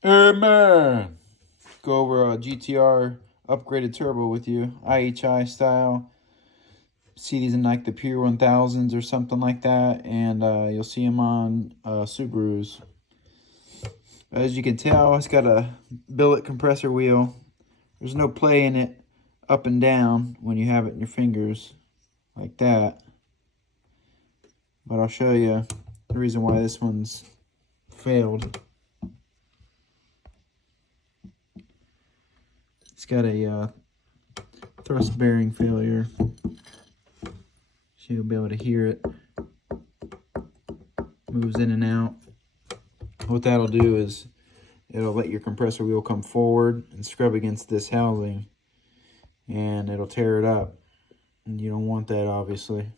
Hey man, go over a GTR upgraded turbo with you, IHI style. See these in like the Pure 1000s or something like that, and you'll see them on Subarus. As you can tell, it's got a billet compressor wheel. There's no play in it up and down when you have it in your fingers like that. But I'll show you the reason why this one's failed. It's got a thrust bearing failure. So you'll be able to hear it. Moves in and out. What that'll do is it'll let your compressor wheel come forward and scrub against this housing, and it'll tear it up. And you don't want that, obviously.